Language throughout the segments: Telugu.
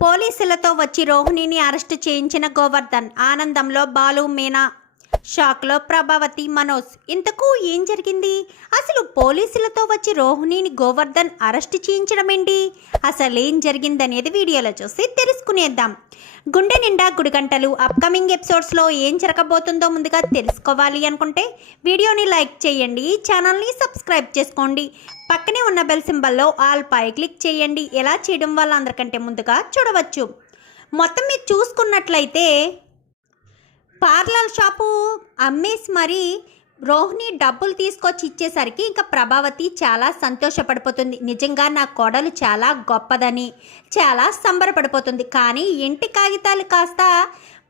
పోలీసులతో వచ్చి రోహిణిని అరెస్టు చేయించిన గోవర్ధన్. ఆనందంలో బాలు మీనా షాక్లో ప్రభావతి మనోజ్ ఇంతకు ఏం జరిగింది? అసలు పోలీసులతో వచ్చి రోహిణిని గోవర్ధన్ అరెస్ట్ చేయించడం ఏంటి అసలు ఏం జరిగిందనేది వీడియోలో చూసి తెలుసుకునేద్దాం. గుండె నిండా గుడిగంటలు అప్కమింగ్ ఎపిసోడ్స్లో ఏం జరగబోతుందో ముందుగా తెలుసుకోవాలి అనుకుంటే వీడియోని లైక్ చేయండి ఛానల్ని సబ్స్క్రైబ్ చేసుకోండి. పక్కనే ఉన్న బెల్ సింబల్లో ఆల్ పై క్లిక్ చేయండి. ఎలా చేయడం వల్ల అందరికంటే ముందుగా చూడవచ్చు. మొత్తం మీరు చూసుకున్నట్లయితే పార్లర్ షాపు అమ్మేసి మరి రోహిణి డబ్బులు తీసుకొచ్చి ఇచ్చేసరికి ఇంకా ప్రభావతి చాలా సంతోషపడిపోతుంది. నిజంగా నా కోడలు చాలా గొప్పదని చాలా సంబరపడిపోతుంది. కానీ ఇంటి కాగితాలు కాస్త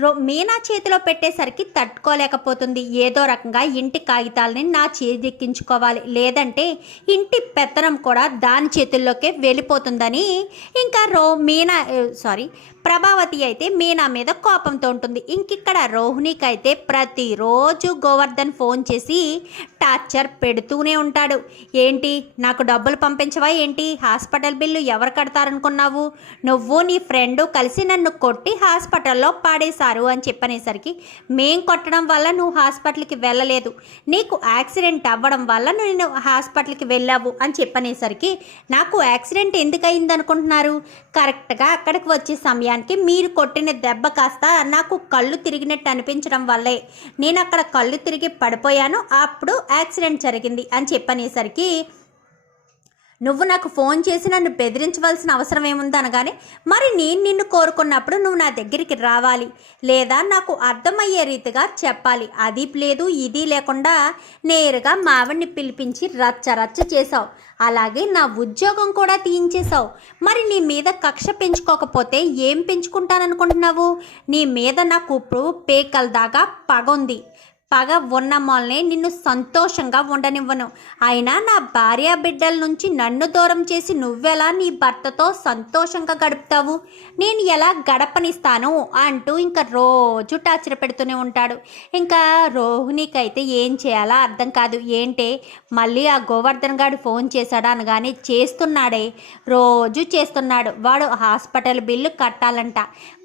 రో మీనా చేతిలో పెట్టేసరికి తట్టుకోలేకపోతుంది. ఏదో రకంగా ఇంటి కాగితాలని నా చేదిక్కించుకోవాలి లేదంటే ఇంటి పెత్తనం కూడా దాని చేతుల్లోకే వెళ్ళిపోతుందని ఇంకా రో మీనా సారీ ప్రభావతి అయితే మీనా మీద కోపంతో ఉంటుంది. ఇంకిక్కడ రోహిణికి అయితే ప్రతిరోజు గోవర్ధన్ ఫోన్ చేసి టార్చర్ పెడుతూనే ఉంటాడు. ఏంటి నాకు డబ్బులు పంపించవా ఏంటి? హాస్పిటల్ బిల్లు ఎవరు కడతారనుకున్నావు? నువ్వు నీ ఫ్రెండ్ కలిసి నన్ను కొట్టి హాస్పిటల్లో పాడేశారు అని చెప్పనేసరికి మేం కొట్టడం వల్ల నువ్వు హాస్పిటల్కి వెళ్ళలేదు. నీకు యాక్సిడెంట్ అవ్వడం వల్ల నేను హాస్పిటల్కి వెళ్ళావు అని చెప్పనేసరికి నాకు యాక్సిడెంట్ ఎందుకు అయింది అనుకుంటున్నారు కరెక్ట్గా అక్కడికి వచ్చే సమయాన్ని చేయడానికి మీరు కొట్టిన దెబ్బ కాస్త నాకు కళ్ళు తిరిగినట్టు అనిపించడం వల్లే. నేను అక్కడ కళ్ళు తిరిగి పడిపోయాను. అప్పుడు యాక్సిడెంట్ జరిగింది అని చెప్పనేసరికి నువ్వు నాకు ఫోన్ చేసి నన్ను బెదిరించవలసిన అవసరం ఏముందనగానే మరి నేను నిన్ను కోరుకున్నప్పుడు నువ్వు నా దగ్గరికి రావాలి లేదా నాకు అర్థమయ్యే రీతిగా చెప్పాలి. అది లేదు ఇది లేకుండా నేరుగా మావిడిని పిలిపించి రచ్చ రచ్చ చేసావు అలాగే నా ఉద్యోగం కూడా తీయించేశావు. మరి నీ మీద కక్ష పెంచుకోకపోతే ఏం పెంచుకుంటాననుకుంటున్నావు? నీ మీద నాకు ఇప్పుడు పేకల దాకా పగ ఉంది పగ ఉన్న మొలనే నిన్ను సంతోషంగా ఉండనివ్వను. అయినా నా భార్య బిడ్డల నుంచి నన్ను దూరం చేసి నువ్వెలా నీ భర్తతో సంతోషంగా గడుపుతావు? నేను ఎలా గడపనిస్తాను? అంటూ ఇంకా రోజు టార్చర్ పెడుతూనే ఉంటాడు. ఇంకా రోహిణికైతే ఏం చేయాలో అర్థం కాదు. ఏంటే? మళ్ళీ ఆ గోవర్ధన్ గారు ఫోన్ చేశాడా అనగానే చేస్తున్నాడే. రోజు చేస్తున్నాడు. వాడు హాస్పిటల్ బిల్లు కట్టాలంట.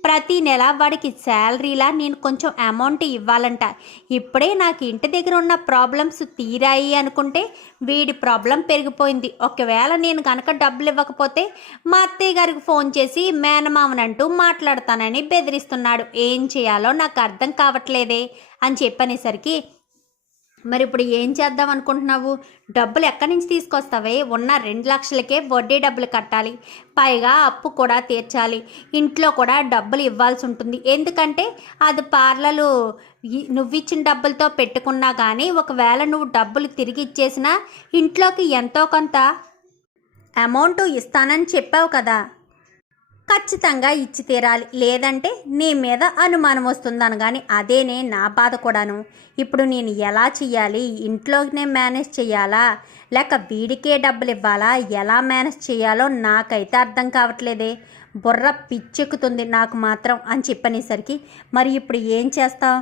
ప్రతి నెల వాడికి శాలరీలా నేను కొంచెం అమౌంట్ ఇవ్వాలంట. ఇప్పుడే నాకు ఇంటి దగ్గర ఉన్న ప్రాబ్లమ్స్ తీరాయి అనుకుంటే వీడి ప్రాబ్లం పెరిగిపోయింది. ఒకవేళ నేను కనుక డబ్బులు ఇవ్వకపోతే మా అత్తయ్య గారికి ఫోన్ చేసి మేనమామనంటూ మాట్లాడతానని బెదిరిస్తున్నాడు. ఏం చేయాలో నాకు అర్థం కావట్లేదే అని చెప్పనేసరికి మరి ఇప్పుడు ఏం చేద్దాం అనుకుంటున్నావు? డబ్బులు ఎక్కడి నుంచి తీసుకొస్తావే? ఉన్న రెండు లక్షలకే వడ్డీ డబ్బులు కట్టాలి. పైగా అప్పు కూడా తీర్చాలి. ఇంట్లో కూడా డబ్బులు ఇవ్వాల్సి ఉంటుంది. ఎందుకంటే అది పార్లలు నువ్విచ్చిన డబ్బులతో పెట్టుకున్నా కానీ ఒకవేళ నువ్వు డబ్బులు తిరిగి ఇచ్చేసినా ఇంట్లోకి ఎంతో కొంత అమౌంట్ ఇస్తానని చెప్పావు కదా. ఖచ్చితంగా ఇచ్చి తీరాలి. లేదంటే నీ మీద అనుమానం వస్తుందని కానీ అదేనే నా బాధ కూడాను. ఇప్పుడు నేను ఎలా చెయ్యాలి? ఇంట్లోనే మేనేజ్ చేయాలా లేక వీడికే డబ్బులు ఇవ్వాలా? ఎలా మేనేజ్ చేయాలో నాకైతే అర్థం కావట్లేదే. బుర్ర పిచ్చెక్కుతుంది నాకు మాత్రం అని చెప్పనేసరికి మరి ఇప్పుడు ఏం చేస్తావు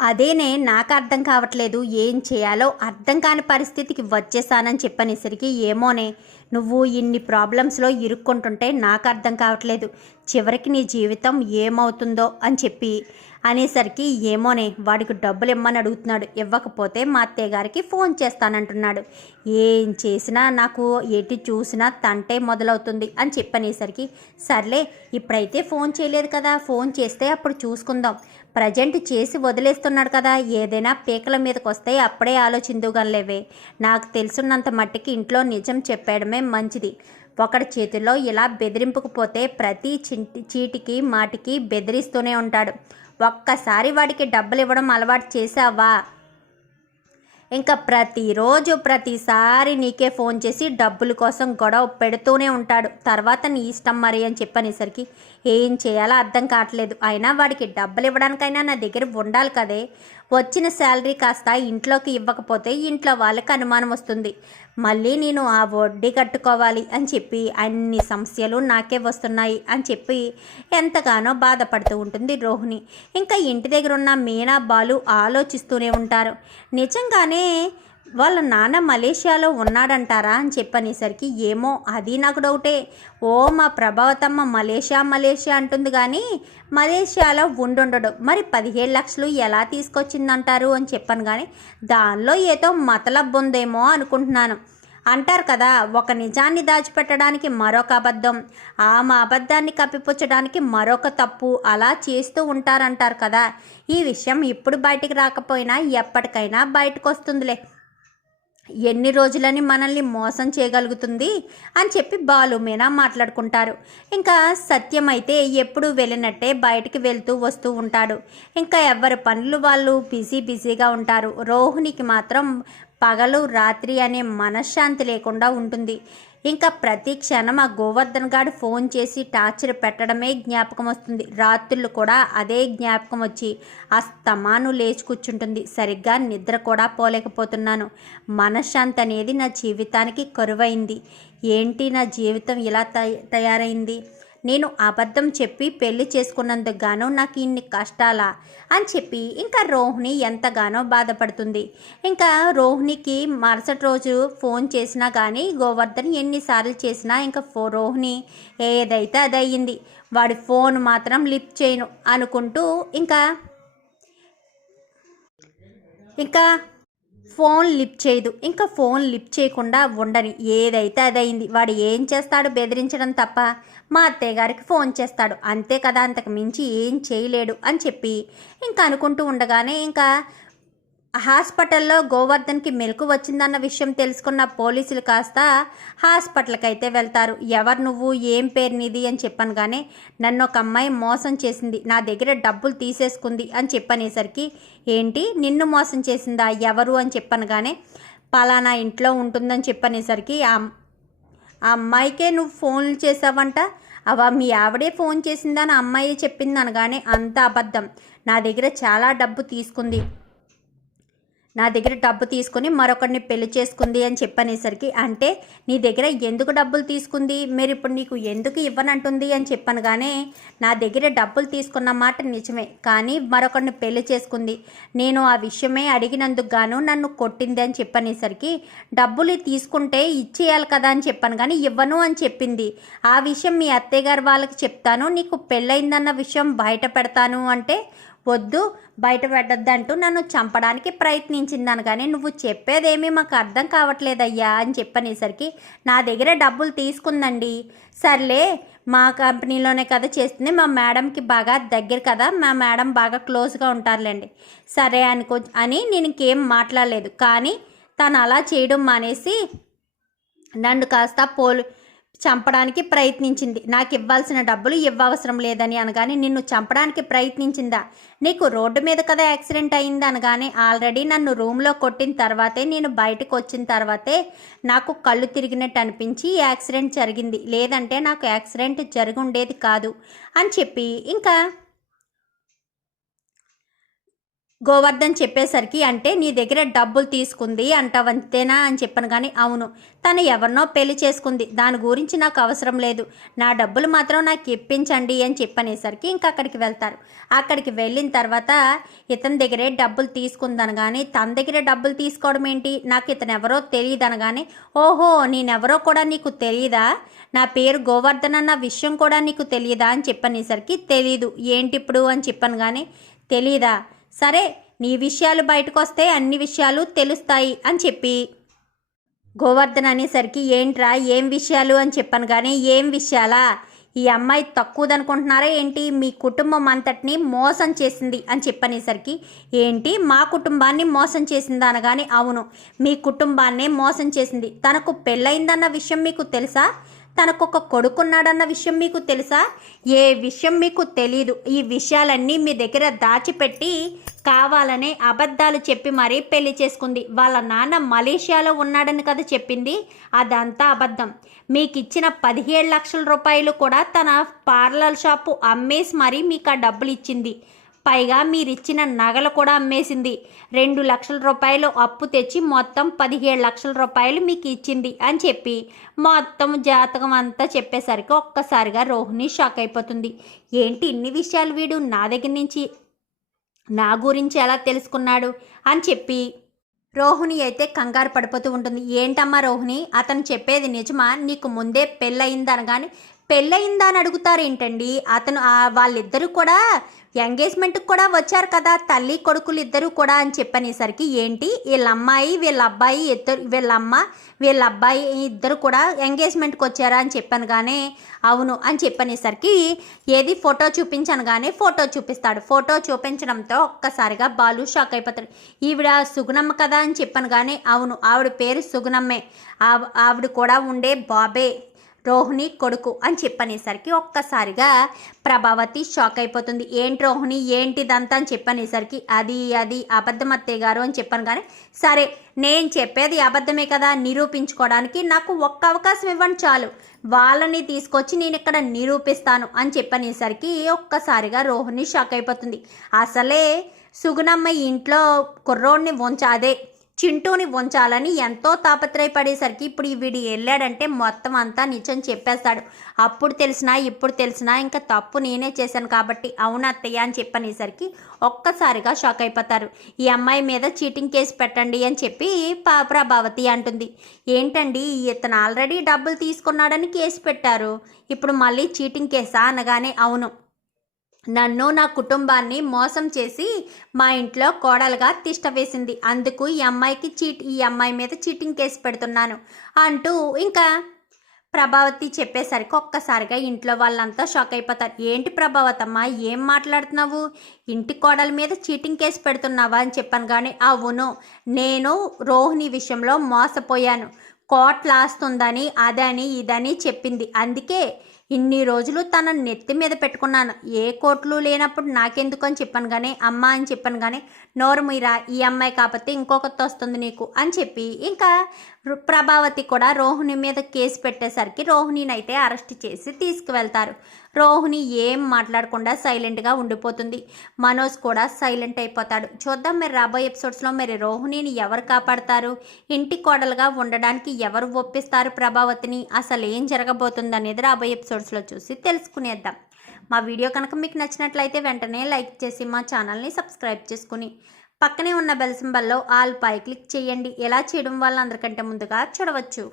అదేనే నాకు అర్థం కావట్లేదు. ఏం చేయాలో అర్థం కాని పరిస్థితికి వచ్చేసానని చెప్పనేసరికి ఏమోనే. నువ్వు ఇన్ని ప్రాబ్లమ్స్లో ఇరుక్కుంటుంటే నాకు అర్థం కావట్లేదు. చివరికి నీ జీవితం ఏమవుతుందో అని చెప్పి అనేసరికి ఏమోనే వాడికి డబ్బులు ఇమ్మని అడుగుతున్నాడు. ఇవ్వకపోతే మా అత్తయ్య గారికి ఫోన్ చేస్తానంటున్నాడు. ఏం చేసినా నాకు ఎటు చూసినా తంటే మొదలవుతుంది అని చెప్పనేసరికి సర్లే ఇప్పుడైతే ఫోన్ చేయలేదు కదా ఫోన్ చేస్తే అప్పుడు చూసుకుందాం. ప్రజెంట్ చేసి వదిలేస్తున్నాడు కదా ఏదైనా పీకల మీదకి వస్తే అప్పుడే ఆలోచిందుగలేవే నాకు తెలుసున్నంత మట్టికి ఇంట్లో నిజం చెప్పడమే మంచిది. ఒకడి చేతిలో ఇలా బెదిరింపకపోతే ప్రతి చింటి చీటికి మాటికి బెదిరిస్తూనే ఉంటాడు. ఒక్కసారి వాడికి డబ్బులు ఇవ్వడం అలవాటు చేసావా ఇంకా ప్రతిరోజు ప్రతిసారి నీకే ఫోన్ చేసి డబ్బుల కోసం గొడవ పెడుతూనే ఉంటాడు. తర్వాత నీ ఇష్టం మరి అని చెప్పనేసరికి ఏం చేయాలో అర్థం కావట్లేదు. అయినా వాడికి డబ్బులు ఇవ్వడానికైనా నా దగ్గర ఉండాలి కదే. వచ్చిన శాలరీ కాస్త ఇంట్లోకి ఇవ్వకపోతే ఇంట్లో వాళ్ళకి అనుమానం వస్తుంది. మళ్ళీ నేను ఆ వడ్డీ కట్టుకోవాలి అని చెప్పి అన్ని సమస్యలు నాకే వస్తున్నాయి అని చెప్పి ఎంతగానో బాధపడుతూ ఉంటుంది రోహిణి. ఇంకా ఇంటి దగ్గర ఉన్న మీనా బాలు ఆలోచిస్తూనే ఉంటారు. నిజంగానే వాళ్ళ నాన్న మలేషియాలో ఉన్నాడంటారా అని చెప్పనేసరికి ఏమో అది నాకు డౌటే. ఓ మా ప్రభావతమ్మ మలేషియా మలేషియా అంటుంది కానీ మలేషియాలో ఉండుండడు. మరి పదిహేడు లక్షలు ఎలా తీసుకొచ్చిందంటారు అని చెప్పాను కానీ దానిలో ఏదో మతలబ్బు ఉందేమో అనుకుంటున్నాను. అంటారు కదా ఒక నిజాన్ని దాచిపెట్టడానికి మరొక అబద్ధం ఆ మా అబద్ధాన్ని కప్పిపుచ్చడానికి మరొక తప్పు అలా చేస్తూ ఉంటారంటారు కదా. ఈ విషయం ఇప్పుడు బయటికి రాకపోయినా ఎప్పటికైనా బయటకు వస్తుందిలే ఎన్ని రోజులని మనల్ని మోసం చేయగలుగుతుంది అని చెప్పి బాలు మీనా మాట్లాడుకుంటారు. ఇంకా సత్యం అయితే ఎప్పుడు వెళ్ళినట్టే బయటికి వెళ్తూ వస్తూ ఉంటాడు. ఇంకా ఎవరి పనులు వాళ్ళు బిజీ బిజీగా ఉంటారు. రోహిణికి మాత్రం పగలు రాత్రి అనే మనశ్శాంతి లేకుండా ఉంటుంది. ఇంకా ప్రతి క్షణం ఆ గోవర్ధన్ గారు ఫోన్ చేసి టార్చర్ పెట్టడమే జ్ఞాపకం వస్తుంది. రాత్రులు కూడా అదే జ్ఞాపకం వచ్చి అస్తమాను లేచి కూర్చుంటుంది. సరిగ్గా నిద్ర కూడా పోలేకపోతున్నాను. మనశ్శాంతి అనేది నా జీవితానికి కరువైంది. ఏంటి నా జీవితం ఇలా తయారైంది? నేను అబద్ధం చెప్పి పెళ్ళి చేసుకున్నందుకు గాను నాకు ఇన్ని కష్టాలా? అని చెప్పి ఇంకా రోహిణి ఎంతగానో బాధపడుతుంది. ఇంకా రోహిణికి మరుసటి రోజు ఫోన్ చేసినా కానీ గోవర్ధన్ ఎన్నిసార్లు చేసినా ఇంకా ఫో రోహిణి ఏదైతే అది అయ్యింది వాడి ఫోన్ మాత్రం లిఫ్ట్ చేయను అనుకుంటూ ఇంకా ఇంకా ఫోన్ లిఫ్ట్ చేయదు. ఇంకా ఫోన్ లిఫ్ట్ చేయకుండా ఉండని. ఏదైతే అదైంది వాడు ఏం చేస్తాడు బెదిరించడం తప్ప మా అత్తయ్య గారికి ఫోన్ చేస్తాడు. అంతే కదా అంతకు మించి ఏం చేయలేడు అని చెప్పి ఇంకా అనుకుంటూ ఉండగానే ఇంకా హాస్పిటల్లో గోవర్ధన్కి మెలకు వచ్చిందన్న విషయం తెలుసుకున్న పోలీసులు కాస్త హాస్పిటల్కి అయితే వెళ్తారు. ఎవరు నువ్వు? ఏం పేరు నీది? అని చెప్పాను కానీ నన్ను ఒక అమ్మాయి మోసం చేసింది. నా దగ్గర డబ్బులు తీసేసుకుంది అని చెప్పనేసరికి ఏంటి నిన్ను మోసం చేసిందా? ఎవరు? అని చెప్పాను కానీ పలానా ఇంట్లో ఉంటుందని చెప్పనేసరికి ఆ అమ్మాయికే నువ్వు ఫోన్లు చేసావంట? అవా మీ ఆవిడే ఫోన్ చేసిందని అమ్మాయి చెప్పింది అనగానే అంత అబద్ధం. నా దగ్గర చాలా డబ్బు తీసుకుంది. నా దగ్గర డబ్బు తీసుకుని మరొకరిని పెళ్ళి చేసుకుంది అని చెప్పనేసరికి అంటే నీ దగ్గర ఎందుకు డబ్బులు తీసుకుంది? మీరు ఇప్పుడు నీకు ఎందుకు ఇవ్వనంటుంది అని చెప్పనగానే నా దగ్గర డబ్బులు తీసుకున్న మాట నిజమే కానీ మరొకరిని పెళ్ళి చేసుకుంది. నేను ఆ విషయమే అడిగినందుకు గాను నన్ను కొట్టింది అని చెప్పనేసరికి డబ్బులు తీసుకుంటే ఇచ్చేయాలి కదా అని చెప్పాను కానీ ఇవ్వను అని చెప్పింది. ఆ విషయం మీ అత్తయ్య గారు వాళ్ళకి చెప్తాను నీకు పెళ్ళయిందన్న విషయం బయట పెడతాను అంటే వద్దు బయట పెట్టద్దంటూ నన్ను చంపడానికి ప్రయత్నించింది కానీ నువ్వు చెప్పేదేమీ మాకు అర్థం కావట్లేదయ్యా అని చెప్పనేసరికి నా దగ్గర డబ్బులు తీసుకుందండి. సర్లే మా కంపెనీలోనే కదా చేస్తుంది మా మేడంకి బాగా దగ్గర కదా మా మేడం బాగా క్లోజ్గా ఉంటారులేండి. సరే అనుకో అని నేను ఇంకేం మాట్లాడలేదు. కానీ తను అలా చేయడం మానేసి నన్ను కాస్త పోలు చంపడానికి ప్రయత్నించింది. నాకు ఇవ్వాల్సిన డబ్బులు ఇవ్వవసరం లేదని అనగానే నిన్ను చంపడానికి ప్రయత్నించిందా? నీకు రోడ్డు మీద కదా యాక్సిడెంట్ అయింది అనగానే ఆల్రెడీ నన్ను రూమ్లో కొట్టిన తర్వాతే నేను బయటకు వచ్చిన తర్వాతే నాకు కళ్ళు తిరిగినట్టు అనిపించి యాక్సిడెంట్ జరిగింది. లేదంటే నాకు యాక్సిడెంట్ జరిగి ఉండేది కాదు అని చెప్పి ఇంకా గోవర్ధన్ చెప్పేసరికి అంటే నీ దగ్గర డబ్బులు తీసుకుంది అంటవంతేనా అని చెప్పాను కానీ అవును. తను ఎవరినో పెళ్ళి చేసుకుంది. దాని గురించి నాకు అవసరం లేదు. నా డబ్బులు మాత్రం నాకు ఇప్పించండి అని చెప్పనేసరికి ఇంకా అక్కడికి వెళ్తారు. అక్కడికి వెళ్ళిన తర్వాత ఇతని దగ్గరే డబ్బులు తీసుకుందనగానే తన దగ్గర డబ్బులు తీసుకోవడం ఏంటి? నాకు ఇతను ఎవరో తెలియదు అనగానే ఓహో నేనెవరో కూడా నీకు తెలియదా నా పేరు గోవర్ధన్ అన్న విషయం కూడా నీకు తెలియదా అని చెప్పనేసరికి తెలీదు. ఏంటి ఇప్పుడు? అని చెప్పాను కానీ తెలీదా? సరే నీ విషయాలు బయటకొస్తే అన్ని విషయాలు తెలుస్తాయి అని చెప్పి. గోవర్ధన్ అనేసరికి ఏంట్రా ఏం విషయాలు? అని చెప్పాను కానీ ఏం విషయాలా? ఈ అమ్మాయి తక్కువదనుకుంటున్నారా ఏంటి? మీ కుటుంబం అంతటిని మోసం చేసింది అని చెప్పనేసరికి ఏంటి? మా కుటుంబాన్ని మోసం చేసింది? అనగానే అవును మీ కుటుంబాన్నే మోసం చేసింది. తనకు పెళ్ళయిందన్న విషయం మీకు తెలుసా? తనకొక కొడుకున్నాడన్న విషయం మీకు తెలుసా? ఏ విషయం మీకు తెలీదు. ఈ విషయాలన్నీ మీ దగ్గర దాచిపెట్టి కావాలనే అబద్ధాలు చెప్పి మరీ పెళ్ళి చేసుకుంది. వాళ్ళ నాన్న మలేషియాలో ఉన్నాడని కదా చెప్పింది? అదంతా అబద్ధం. మీకు ఇచ్చిన పదిహేడు లక్షల రూపాయలు కూడా తన పార్లర్ షాపు అమ్మేసి మరీ మీకు ఆ డబ్బులు ఇచ్చింది పైగా మీరిచ్చిన నగలు కూడా అమ్మేసింది. రెండు లక్షల రూపాయలు అప్పు తెచ్చి మొత్తం పదిహేడు లక్షల రూపాయలు మీకు ఇచ్చింది అని చెప్పి మొత్తం జాతకం అంతా చెప్పేసరికి ఒక్కసారిగా రోహిణి షాక్ అయిపోతుంది. ఏంటి ఇన్ని విషయాలు వీడు నా దగ్గర నుంచి? నా గురించి ఎలా తెలుసుకున్నాడు? అని చెప్పి రోహిణి అయితే కంగారు పడిపోతూ ఉంటుంది. ఏంటమ్మా రోహిణి? అతను చెప్పేది నిజమా? నీకు ముందే పెళ్ళయిందనగాని పెళ్ళయిందా అని అడుగుతారేంటండి? అతను వాళ్ళిద్దరూ కూడా ఎంగేజ్మెంట్కి కూడా వచ్చారు కదా తల్లి కొడుకులు ఇద్దరు కూడా అని చెప్పనేసరికి ఏంటి? వీళ్ళ అమ్మాయి వీళ్ళ అబ్బాయి ఇద్దరు వీళ్ళ అమ్మ వీళ్ళ అబ్బాయి ఇద్దరు కూడా ఎంగేజ్మెంట్కి వచ్చారా అని చెప్పాను కానీ అవును అని చెప్పనేసరికి ఏది ఫోటో చూపించాను కానీ ఫోటో చూపిస్తాడు. ఫోటో చూపించడంతో ఒక్కసారిగా బాలు షాక్ అయిపోతాడు. ఈవిడ సుగుణమ్మ కదా అని చెప్పాను కానీ అవును ఆవిడ పేరు సుగుణమ్మే. ఆవిడ కూడా ఉండే బాబే రోహిణి కొడుకు అని చెప్పనేసరికి ఒక్కసారిగా ప్రభావతి షాక్ అయిపోతుంది. ఏంటి రోహిణి? ఏంటిదంతా? అని చెప్పనేసరికి అది అది అబద్ధం అత్తయ్య గారు అని చెప్పాను కానీ సరే నేను చెప్పేది అబద్ధమే కదా నిరూపించుకోవడానికి. నాకు ఒక్క అవకాశం ఇవ్వండి చాలు. వాళ్ళని తీసుకొచ్చి నేను ఇక్కడ నిరూపిస్తాను అని చెప్పనేసరికి ఒక్కసారిగా రోహిణి షాక్ అయిపోతుంది. అసలే సుగుణమ్మ ఇంట్లో కుర్రోడిని ఉంచాదే చింటూని ఉంచాలని ఎంతో తాపత్రయపడేసరికి ఇప్పుడు వీడు వెళ్ళాడంటే మొత్తం అంతా నిజం చెప్పేస్తాడు. అప్పుడు తెలిసినా ఇప్పుడు తెలిసినా ఇంకా తప్పు నేనే చేశాను కాబట్టి అవును అత్తయ్య అని చెప్పనేసరికి ఒక్కసారిగా షాక్ అయిపోతారు. ఈ అమ్మాయి మీద చీటింగ్ కేసు పెట్టండి అని చెప్పి పా- ప్రభావతి అంటుంది. ఏంటండి ఇతను ఆల్రెడీ డబ్బులు తీసుకున్నాడని కేసు పెట్టారు. ఇప్పుడు మళ్ళీ చీటింగ్ కేసా అనగానే అవును. నన్ను నా కుటుంబాన్ని మోసం చేసి మా ఇంట్లో కోడలుగా తిష్ట వేసింది. అందుకు ఈ అమ్మాయికి చీట్ ఈ అమ్మాయి మీద చీటింగ్ కేసు పెడుతున్నాను అంటూ ఇంకా ప్రభావతి చెప్పేసరికి ఒక్కసారిగా ఇంట్లో వాళ్ళంతా షాక్ అయిపోతారు. ఏంటి ప్రభావతమ్మ ఏం మాట్లాడుతున్నావు? ఇంటి కోడల మీద చీటింగ్ కేసు పెడుతున్నావా అని చెప్పాను కానీ అవును నేను రోహిణి విషయంలో మోసపోయాను. కోట్లాస్తుందని అదని ఇదని చెప్పింది. అందుకే ఇన్ని రోజులు తన నెత్తి మీద పెట్టుకున్నాను. ఏ కోట్లు లేనప్పుడు నాకెందుకు అని చెప్పాను కానీ అమ్మ అని చెప్పాను కానీ నోరు మీరా ఈ అమ్మాయి కాకపోతే ఇంకొకటి వస్తుంది నీకు అని చెప్పి ఇంకా రు- ప్రభావతి కూడా రోహిణి మీద కేసు పెట్టేసరికి రోహిణిని అయితే అరెస్ట్ చేసి తీసుకువెళ్తారు. రోహిణి ఏం మాట్లాడకుండా సైలెంట్గా ఉండిపోతుంది. మనోజ్ కూడా సైలెంట్ అయిపోతాడు. చూద్దాం మరి రాబోయే ఎపిసోడ్స్లో మరి రోహిణిని ఎవరు కాపాడతారు? ఇంటి కోడలుగా ఉండడానికి ఎవరు ఒప్పిస్తారు ప్రభావతిని? అసలు ఏం జరగబోతుంది అనేది రాబోయే ఎపిసోడ్స్లో చూసి తెలుసుకునేద్దాం. మా వీడియో కనుక మీకు నచ్చినట్లయితే వెంటనే లైక్ చేసి మా ఛానల్ని సబ్స్క్రైబ్ చేసుకుని పక్కనే ఉన్న బెల్ సింబల్లో ఆల్ పై క్లిక్ చేయండి. ఎలా చేయడం వల్ల అందరికంటే ముందుగా చూడవచ్చు.